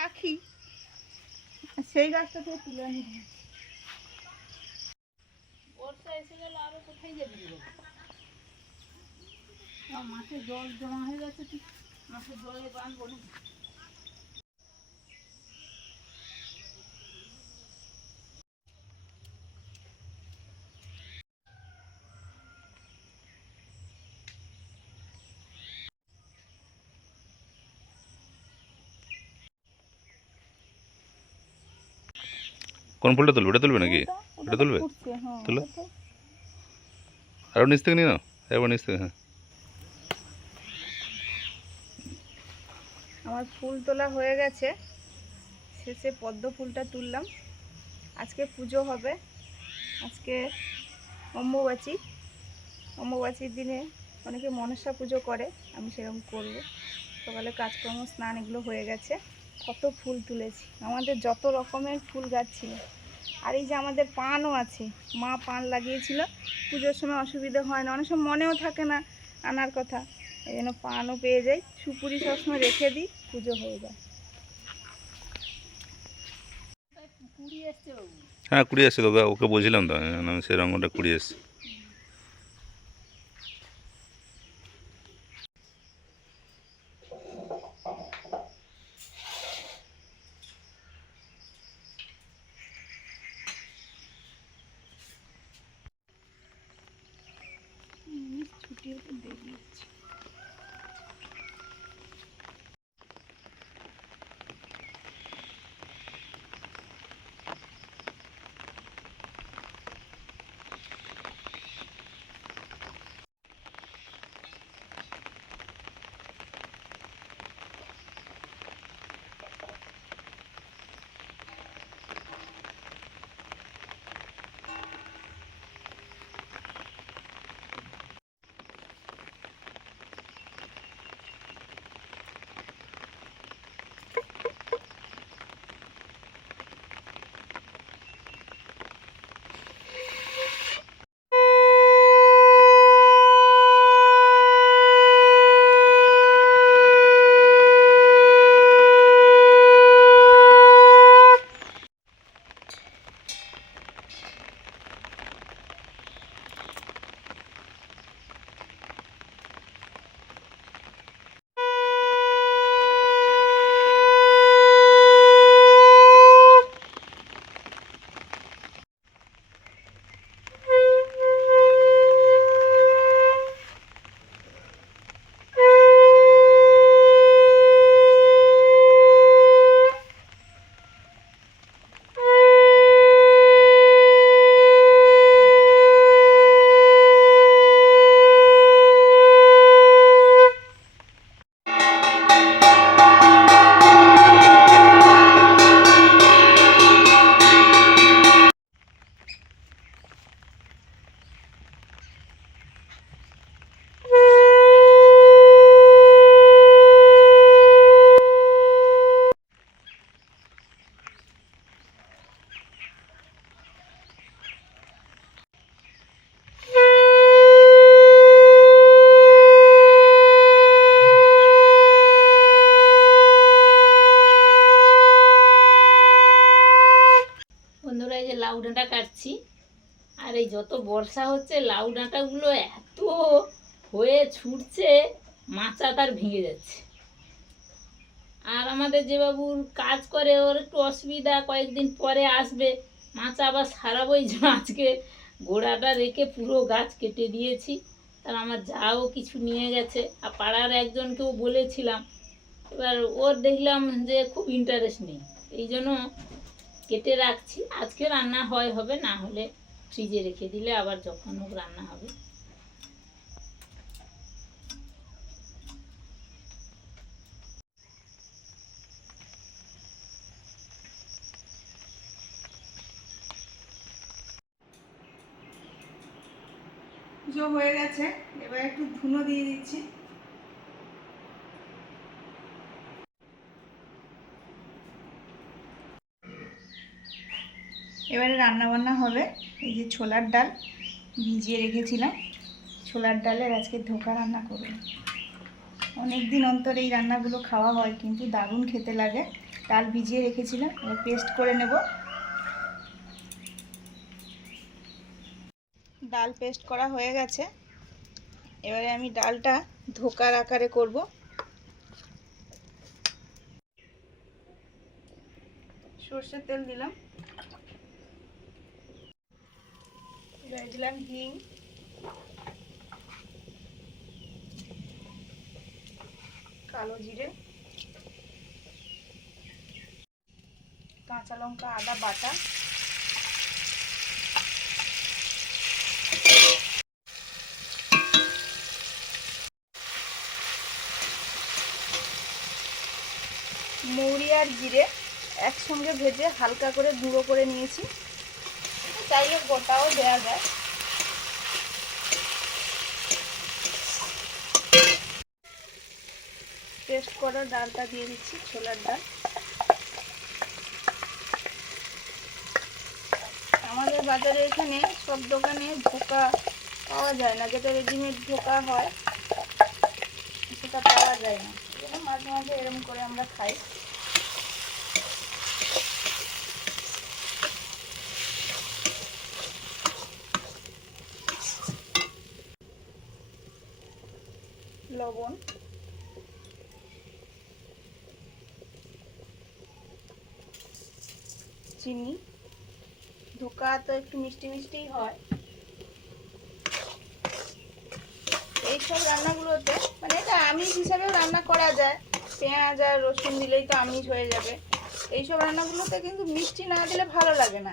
রাখি সেই গাছটা থেকে তুলে আনি। বর্ষা এসে গেল, আরো কোথায় যাবি? মাঠে জল জমা হয়ে গেছে, মাঠে জলে বাঁধবো না। কোন ফুলটা তুলবে? এটা তুলবে নাকি? এটা তুলবে? তুলো আরো নিচ থেকে নিয়ে নাও, একবার নিচ থেকে। হ্যাঁ, আমার ফুল তোলা হয়ে গেছে, শেষে পদ্ম ফুলটা তুললাম। আজকে পুজো হবে, আজকে অম্বুবাচীর দিনে অনেকে মনসা পুজো করে, আমি সেরকম করব। সকালে কাজকর্ম স্নান এগুলো হয়ে গেছে। কত ফুল তুলেছি, আমাদের যত রকমের ফুল গাছ ছিল। আর এই যে আমাদের পানও আছে, মা পান লাগিয়েছিল, পুজোর সময় অসুবিধা হয় না, অনেক সময় মনেও থাকে না আনার কথা, এই জন্য পানও পেয়ে যাই। সুপুরি সবসময় রেখে দিই, পুজো হয়ে যায়। হ্যাঁ, কুড়ি আসছে তোকে, ওকে বলছিলাম তো আমি, সেরকম ওটা কুড়ি আসছে। ছুটি হতে দেরি হচ্ছে। যত বর্ষা হচ্ছে লাউ ডাঁটাগুলো এত হয়ে ছুটছে, মাচা তার ভেঙে যাচ্ছে। আর আমাদের যে বাবুর কাজ করে ওর একটু অসুবিধা, কয়েকদিন পরে আসবে, মাচা আবার সারাবোই। আজকে গোড়াটা রেখে পুরো গাছ কেটে দিয়েছি। আর আমার যাও কিছু নিয়ে গেছে, আর পাড়ার একজনকেও বলেছিলাম। এবার ওর দেখলাম যে খুব ইন্টারেস্ট নেই, এই জন্য কেটে রাখছি। আজকে রান্না হবে, না হলে ফ্রিজে রেখে দিলে আবার যখন হোক রান্না হবে। পুজো হয়ে গেছে, এবার একটু ধুনো দিয়ে দিচ্ছি। এবারে রান্না বান্না হবে। এই যে ছোলার ডাল ভিজিয়ে রেখেছিলাম, ছোলার ডালের আজকে ধোকা রান্না করব। অনেক দিন অন্তর এই রান্নাগুলো খাওয়া হয়, কিন্তু দারুণ খেতে লাগে। ডাল ভিজিয়ে রেখেছিলাম, এবার পেস্ট করে নেব। ডাল পেস্ট করা হয়ে গেছে, এবারে আমি ডালটা ধোকার আকারে করব। সর্ষের তেল দিলাম, এবার দিলাম হিং, কালো জিরে, কাঁচা লঙ্কা, আদা বাটা, মৌরি আর জিরে একসঙ্গে ভেজে হালকা করে গুঁড়ো করে নিয়েছি, চাইলে গোটাও দেওয়া যায়। পেস্ট করা ডালটা দিয়ে দিচ্ছি, ছোলার ডাল। আমাদের বাজারে এখানে সব দোকানে ধোকা পাওয়া যায় না, যেটা রেডিমেড ধোকা হয় সেটা পাওয়া যায় না, এজন্য মাঝে মাঝে এরকম করে আমরা খাই। লবণ, চিনি, ধোকা তো একটু মিষ্টি মিষ্টিই হয়। এইসব রান্নাগুলোতে মানে এটা আমিষ হিসাবেও রান্না করা যায়, পেঁয়াজ আর রসুন দিলেই তো আমিষ হয়ে যাবে। এইসব রান্নাগুলোতে কিন্তু মিষ্টি না দিলে ভালো লাগে না।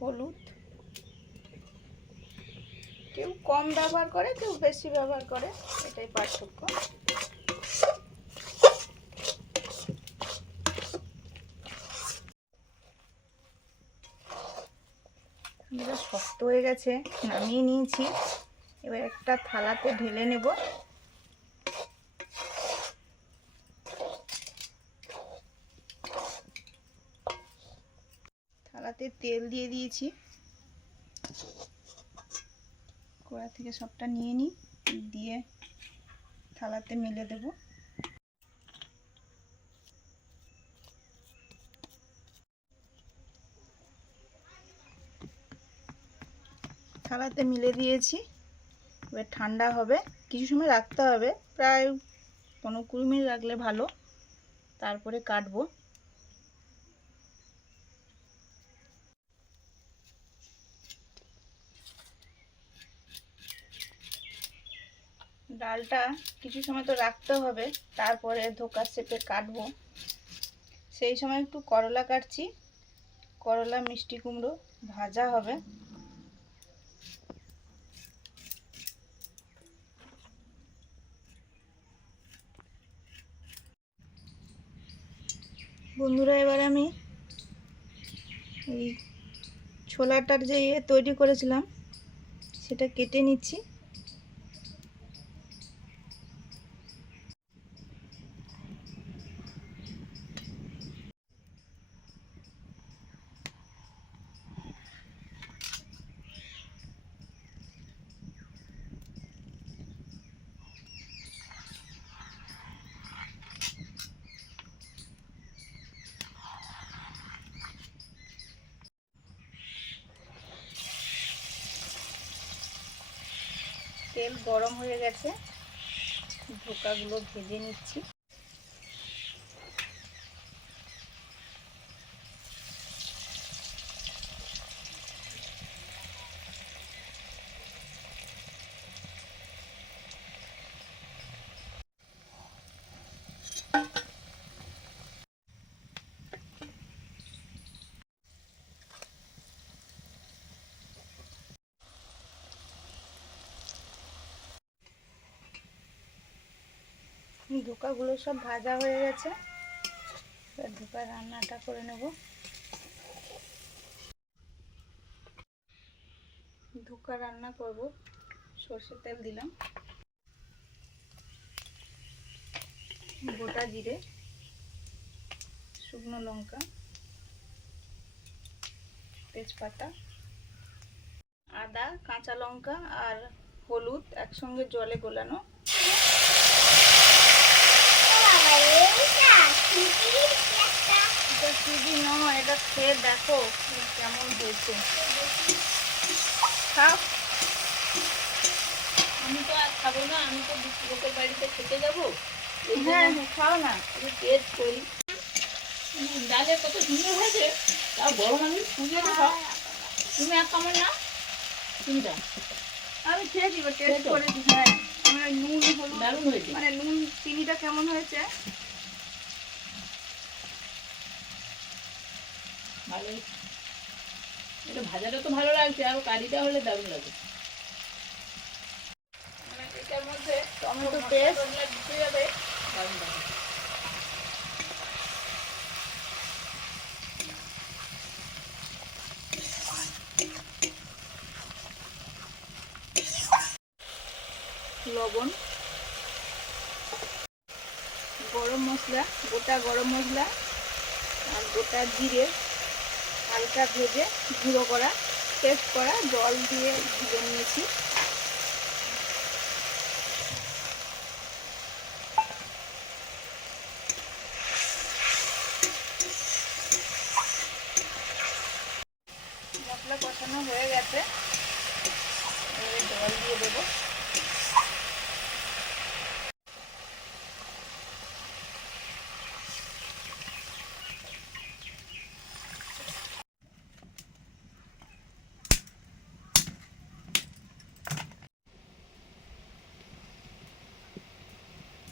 হলুদ কেউ কম ব্যবহার করে, কেউ বেশি ব্যবহার করে, এটাই পার্থক্য। এটা শক্ত হয়ে গেছে, নামিয়ে নিয়েছি। এবার একটা থালাতে ঢেলে নেব। থালাতে তেল দিয়ে দিয়েছি, কড়া থেকে সবটা নিয়ে নিই, দিয়ে থালাতে মেলে দেব। থালাতে মিলে দিয়েছি, এবার ঠান্ডা হবে, কিছু সময় রাখতে হবে, প্রায় 15-20 মিনিট রাখলে ভালো, তারপরে কাটবো। ডালটা কিছু সময় তো রাখতে হবে, তারপরে ধোকার শেপে কাটবো। সেই সময় একটু করলা কাটছি, করলা মিষ্টি কুমড়ো ভাজা হবে। বন্ধুরা, এবার আমি এই ছোলাটার যে তৈরি করেছিলাম সেটা কেটে নিচ্ছি। তেল গরম হয়ে গেছে, ধোকাগুলো ভেজে নিচ্ছি। ধোকাগুলো সব ভাজা হয়ে গেছে, এবার ধোকা রান্নাটা করে নেব। ধোকা রান্না করব, সর্ষের তেল দিলাম, গোটা জিরে, শুকনো লঙ্কা, তেজপাতা, আদা, কাঁচা লঙ্কা আর হলুদ একসঙ্গে জলে গোলানো। এটা সুজি নয়, এটা খেয়ে দেখো কেমন হয়েছে। খাও। আমি তো আর খাবো না, আমি তো লোকের বাড়িতে খেতে যাবো। হ্যাঁ খাও না। আমি টেস্ট করি। ডালের কত সুন্দর হয়েছে, তাও বড় মানুষ সুন্দর খাও। তুমি এক কামড় না, চিন্তা আমি খেয়েছি, টেস্ট খেয়েছো? করেছি। হ্যাঁ, আমার নুন হলুদ দারুণ হয়েছে। মানে নুন চিনিটা কেমন হয়েছে। ভালো, এটা ভাজাটা তো ভালো লাগছে, আর কারিটা হলে দারুণ লাগে। মানে এটার মধ্যে টমেটো পেস্ট দিতে যাবে, দারুণ লাগে। লবণ, গরম মশলা, গোটা গরম মশলা আর গোটা জিরে হালকা ভেজে গুঁড়ো করা, পেস্ট করা, জল দিয়ে ভেজে নিয়েছি। মশলা কষানো হয়ে গেছে, এবারে জল দিয়ে দেবো।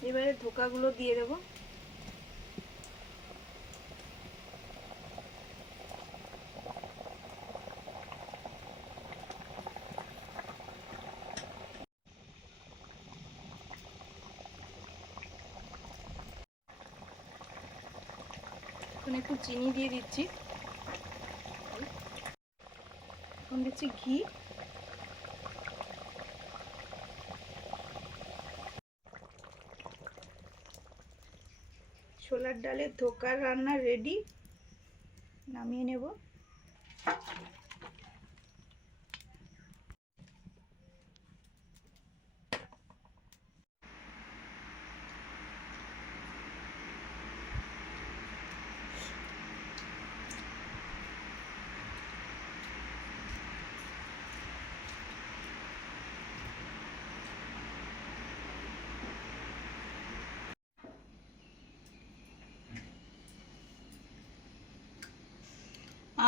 এবারে ধোকাগুলো দিয়ে দেবো। এখন একটু চিনি দিয়ে দিচ্ছি, এখন দিচ্ছি ঘি, ছোলার ডালের ধোকার রান্না রেডি, নামিয়ে নেব।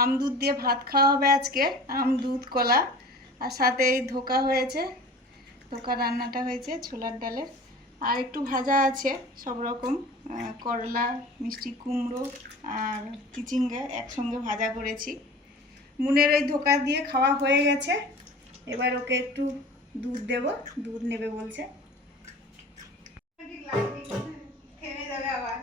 আম দুধ দিয়ে ভাত খাওয়া হবে আজকে, আম দুধ কলা, আর সাথে এই ধোকা হয়েছে, ধোকা রান্নাটা হয়েছে ছোলার ডালের, আর একটু ভাজা আছে সব রকম, করলা, মিষ্টি কুমড়ো আর চিচিঙ্গা একসঙ্গে ভাজা করেছি। মুনের ওই ধোকা দিয়ে খাওয়া হয়ে গেছে, এবার ওকে একটু দুধ দেব, দুধ নেবে বলছে। থেমে যাবে আবার।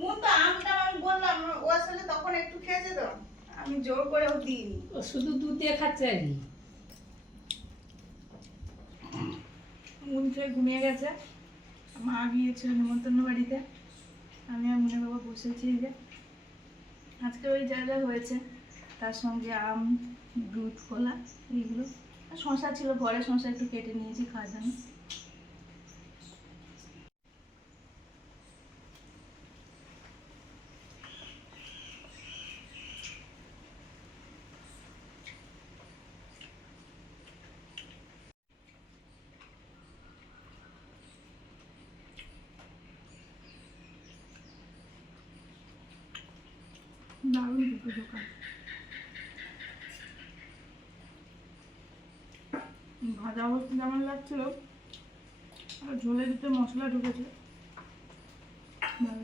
মুন তো আমটা আমি বললাম ও আসলে তখন একটু খেয়েছে, তো আমি জোর করেও দিইনি। ও শুধু দুধ দিয়ে খাচ্ছে আর কি। মুন খেয়ে ঘুমিয়ে গেছে, মা গিয়েছিল নেমন্তন্ন বাড়িতে, আমি আর মুনের বাবা বসেছি যে। আজকে ওই জায়গায় হয়েছে, তার সঙ্গে আম, দুধ, কলা এইগুলো, আর শশা ছিল ঘরে, শশা একটু কেটে নিয়েছি খাওয়ার জন্য। দারুণ দুটো দোকান। ভাজা অবস্থা যেমন লাগছিল আর ঝোলের ভিতরে মশলা ঢুকেছে, ভালো